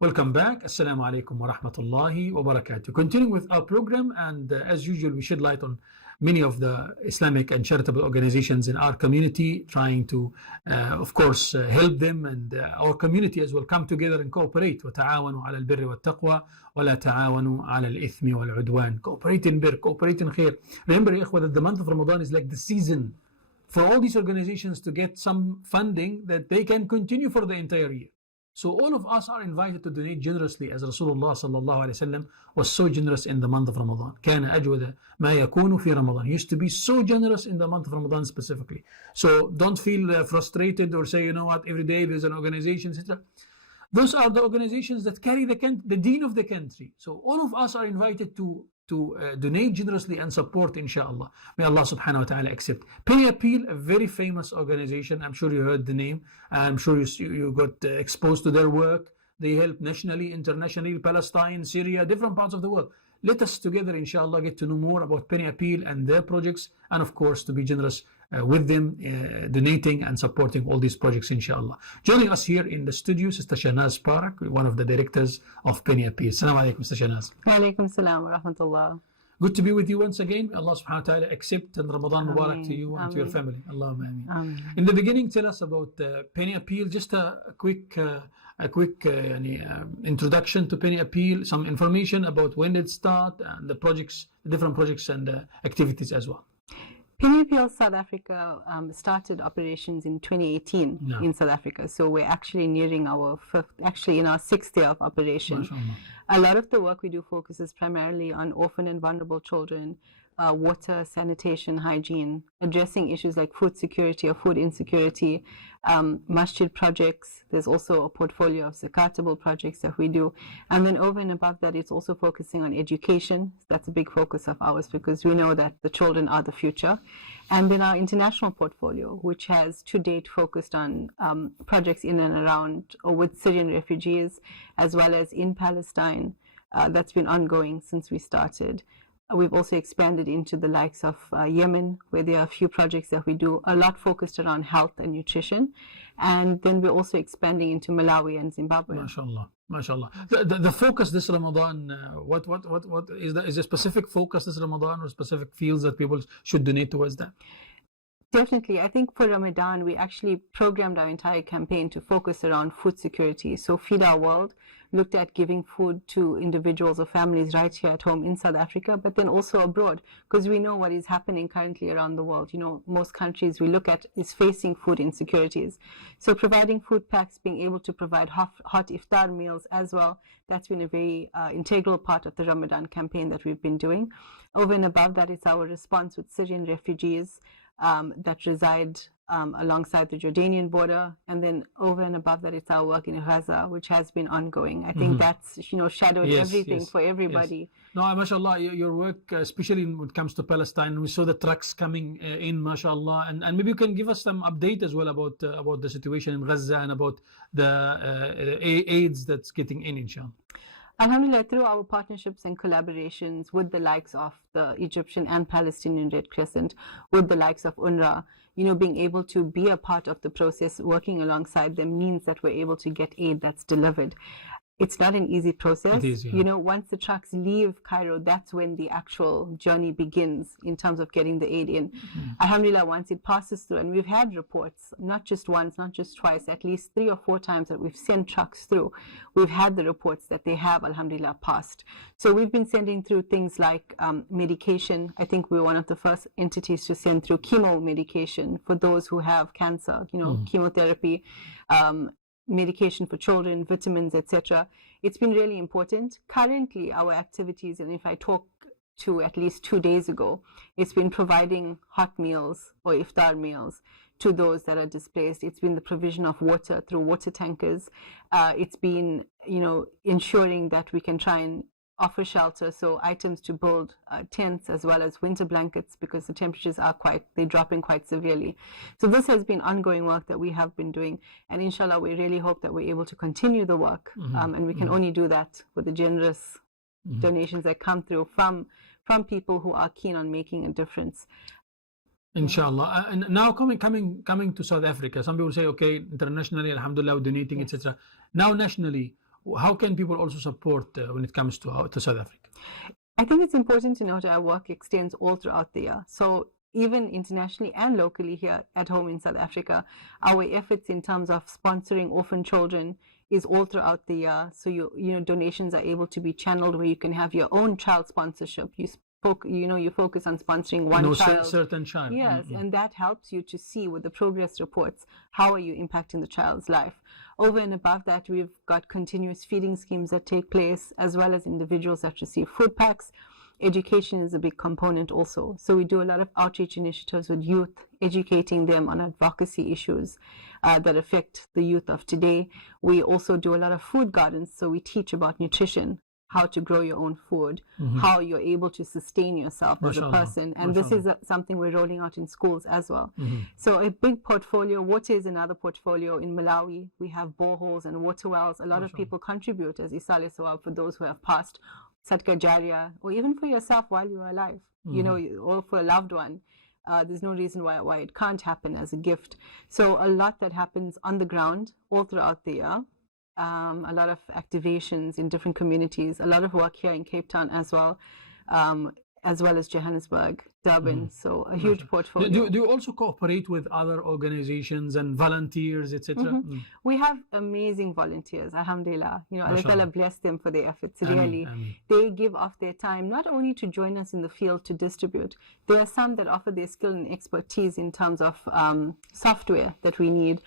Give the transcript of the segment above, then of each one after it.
Welcome back. Assalamu alaikum wa rahmatullahi wa barakatuh. Continuing with our program, and as usual, we shed light on many of the Islamic and charitable organizations in our community, trying to, of course, help them and our community as well come together and cooperate. وتعاونوا على البر والتقوى ولا تعاونوا على الإثم والعدوان. Cooperate in bir, cooperate in khair. Remember, ya ikhwa, that the month of Ramadan is like the season for all these organizations to get some funding that they can continue for the entire year. So all of us are invited to donate generously, as Rasulullah sallallahu alaihi wasallam was so generous in the month of Ramadan. كان أجود ما يكون في رمضان. He used to be so generous in the month of Ramadan specifically. So don't feel frustrated or say, you know what, every day there's an organization, etc. Those are the organizations that carry the deen of the country. So all of us are invited to donate generously and support, inshallah. May Allah subhanahu wa ta'ala accept. Penny Appeal, a very famous organization. I'm sure you heard the name. I'm sure you got exposed to their work. They help nationally, internationally, Palestine, Syria, different parts of the world. Let us together, inshallah, get to know more about Penny Appeal and their projects, and of course, to be generous with them, donating and supporting all these projects, inshallah. Joining us here in the studio, Sister Shahnaz Parak, one of the directors of Penny Appeal. Assalamu alaikum, Sister Shahnaz. Wa alaikum salam wa rahmatullah. Good to be with you once again. May Allah subhanahu wa ta'ala accept, and Ramadan Mubarak to you and to your family. Allahumma ameen. In the beginning, tell us about Penny Appeal, just a quick introduction to Penny Appeal, some information about when it start and the projects, the different projects and activities as well. Penny Appeal South Africa started operations in 2018 in South Africa. So we're actually nearing our sixth year of operation. MashaAllah. A lot of the work we do focuses primarily on orphan and vulnerable children, water, sanitation, hygiene, addressing issues like food security or food insecurity, masjid projects. There's also a portfolio of zakatable projects that we do. And then over and above that, it's also focusing on education. That's a big focus of ours because we know that the children are the future. And then our international portfolio, which has to date focused on projects in and around or with Syrian refugees, as well as in Palestine. That's been ongoing since we started. We've also expanded into the likes of Yemen, where there are a few projects that we do, a lot focused around health and nutrition. And then we're also expanding into Malawi and Zimbabwe. MashaAllah. MashaAllah. The focus this Ramadan, what is there? Is a specific focus this Ramadan or specific fields that people should donate towards that? Definitely. I think for Ramadan, we actually programmed our entire campaign to focus around food security. So Feed Our World looked at giving food to individuals or families right here at home in South Africa, but then also abroad, because we know what is happening currently around the world. You know, most countries we look at is facing food insecurities. So providing food packs, being able to provide hot iftar meals as well, that's been a very integral part of the Ramadan campaign that we've been doing. Over and above that, it's our response with Syrian refugees that reside alongside the Jordanian border, and then over and above that, it's our work in Gaza, which has been ongoing. I think that's shadowed everything for everybody. Yes. No, mashallah, your work, especially when it comes to Palestine, we saw the trucks coming in, mashallah, and maybe you can give us some update as well about the situation in Gaza and about the aids that's getting in, inshallah. Alhamdulillah, through our partnerships and collaborations with the likes of the Egyptian and Palestinian Red Crescent, with the likes of UNRWA, being able to be a part of the process, working alongside them means that we're able to get aid that's delivered. It's not an easy process. It is, yeah. Once the trucks leave Cairo, that's when the actual journey begins in terms of getting the aid in. Alhamdulillah, once it passes through, and we've had reports, not just once, not just twice, at least 3 or 4 times that we've sent trucks through, we've had the reports that they have, alhamdulillah, passed. So we've been sending through things like medication. I think we were one of the first entities to send through chemo medication for those who have cancer, chemotherapy, medication for children, vitamins, etc. It's been really important. Currently, our activities, and if I talk to at least 2 days ago, it's been providing hot meals or iftar meals to those that are displaced. It's been the provision of water through water tankers. It's been, ensuring that we can try and offer shelter, so items to build tents as well as winter blankets, because the temperatures are they're dropping quite severely. So this has been ongoing work that we have been doing, and inshallah we really hope that we're able to continue the work, and we can only do that with the generous donations that come through from people who are keen on making a difference. Inshallah. And now coming to South Africa, some people say, okay, internationally, alhamdulillah, donating, etc. Now nationally, how can people also support when it comes to South Africa? I think it's important to note our work extends all throughout the year. So even internationally and locally here at home in South Africa, our efforts in terms of sponsoring orphan children is all throughout the year. So donations are able to be channeled where you can have your own child sponsorship. You focus on sponsoring one child, certain child. Yes, and that helps you to see with the progress reports how are you impacting the child's life. Over and above that, we've got continuous feeding schemes that take place, as well as individuals that receive food packs. Education is a big component also. So we do a lot of outreach initiatives with youth, educating them on advocacy issues that affect the youth of today. We also do a lot of food gardens. So we teach about nutrition, how to grow your own food, how you're able to sustain yourself as a person. And this is something we're rolling out in schools as well. So a big portfolio. Water is another portfolio. In Malawi, we have boreholes and water wells. A lot of people contribute as Isale Sawab for those who have passed, Sadqa Jariya, or even for yourself while you are alive, or for a loved one. There's no reason why it can't happen as a gift. So a lot that happens on the ground all throughout the year. A lot of activations in different communities, a lot of work here in Cape Town as well as Johannesburg, Durban. So a huge portfolio. Do you also cooperate with other organizations and volunteers, etc.? We have amazing volunteers, alhamdulillah. Allah bless them for their efforts, really. They give off their time not only to join us in the field to distribute. There are some that offer their skill and expertise in terms of software that we need,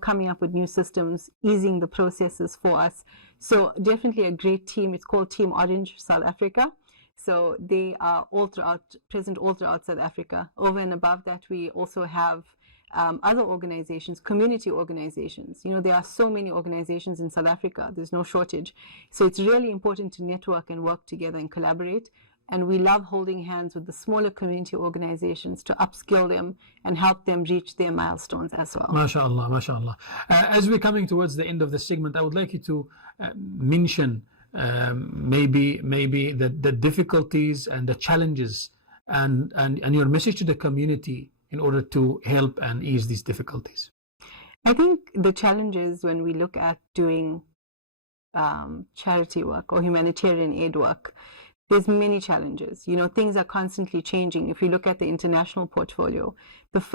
coming up with new systems, easing the processes for us. So definitely a great team. It's called Team Orange South Africa. So they are present all throughout South Africa. Over and above that, we also have other organizations, community organizations. There are so many organizations in South Africa. There's no shortage. So it's really important to network and work together and collaborate. And we love holding hands with the smaller community organizations to upskill them and help them reach their milestones as well. MashaAllah, MashaAllah. As we're coming towards the end of the segment, I would like you to mention maybe the difficulties and the challenges and your message to the community in order to help and ease these difficulties. I think the challenges when we look at doing charity work or humanitarian aid work, there's many challenges. Things are constantly changing. If you look at the international portfolio,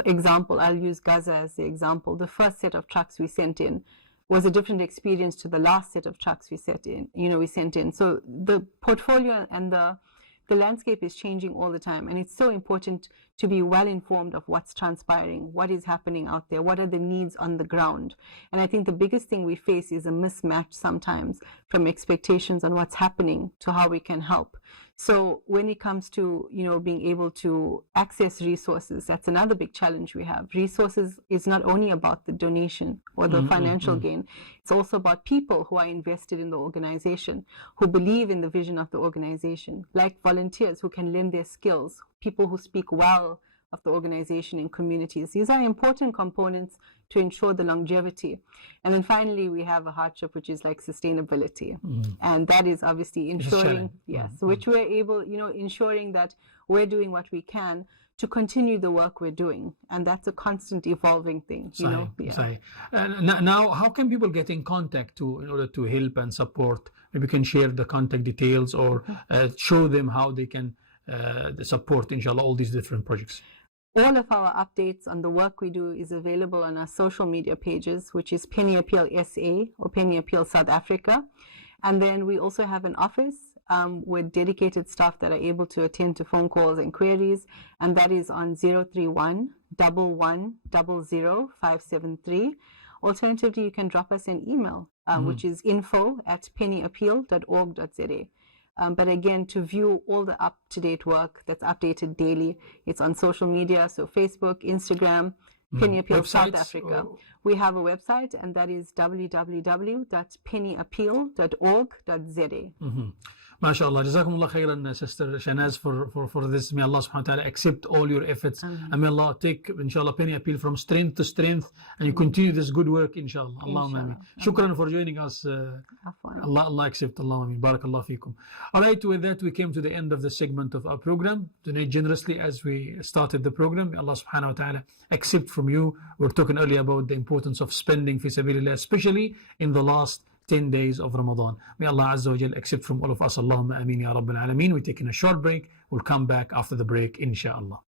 example, I'll use Gaza as the example. The first set of trucks we sent in was a different experience to the last set of trucks we sent in. So the portfolio and the landscape is changing all the time, and it's so important to be well informed of what's transpiring, what is happening out there, what are the needs on the ground. And I think the biggest thing we face is a mismatch sometimes from expectations on what's happening to how we can help. So when it comes to, being able to access resources, that's another big challenge we have. Resources is not only about the donation or the financial gain. It's also about people who are invested in the organization, who believe in the vision of the organization, like volunteers who can lend their skills, people who speak well of the organization in communities. These are important components to ensure the longevity. And then finally, we have a hardship, which is like sustainability. And that is obviously ensuring, which we're able, ensuring that we're doing what we can to continue the work we're doing. And that's a constant evolving thing. Now, how can people get in contact in order to help and support? Maybe you can share the contact details or show them how they can support, inshallah, all these different projects. All of our updates on the work we do is available on our social media pages, which is Penny Appeal SA or Penny Appeal South Africa. And then we also have an office with dedicated staff that are able to attend to phone calls and queries, and that is on 031 1100 573. Alternatively, you can drop us an email, which is info@pennyappeal.org.za. But again, to view all the up-to-date work that's updated daily, it's on social media, so Facebook, Instagram, Penny Appeal South Africa. We have a website, and that is www.pennyappeal.org.za. MashaAllah. Jazakumullah khairan, Sister Shanaz, for this. May Allah subhanahu wa ta'ala accept all your efforts. And may Allah take, inshallah, Penny Appeal from strength to strength, and you continue this good work, inshallah. Allahumma ameen. Shukran for joining us. Allah accept. Allahumma ameen. Barakallah feekum. All right, with that, we came to the end of the segment of our program. Donate generously as we started the program. May Allah subhanahu wa ta'ala accept from you. We were talking earlier about the importance of spending fi sabilillah, especially in the last 10 days of Ramadan. May Allah Azza wa Jal accept from all of us. Allahumma ameen ya Rabbil Alameen. We're taking a short break. We'll come back after the break, inshallah.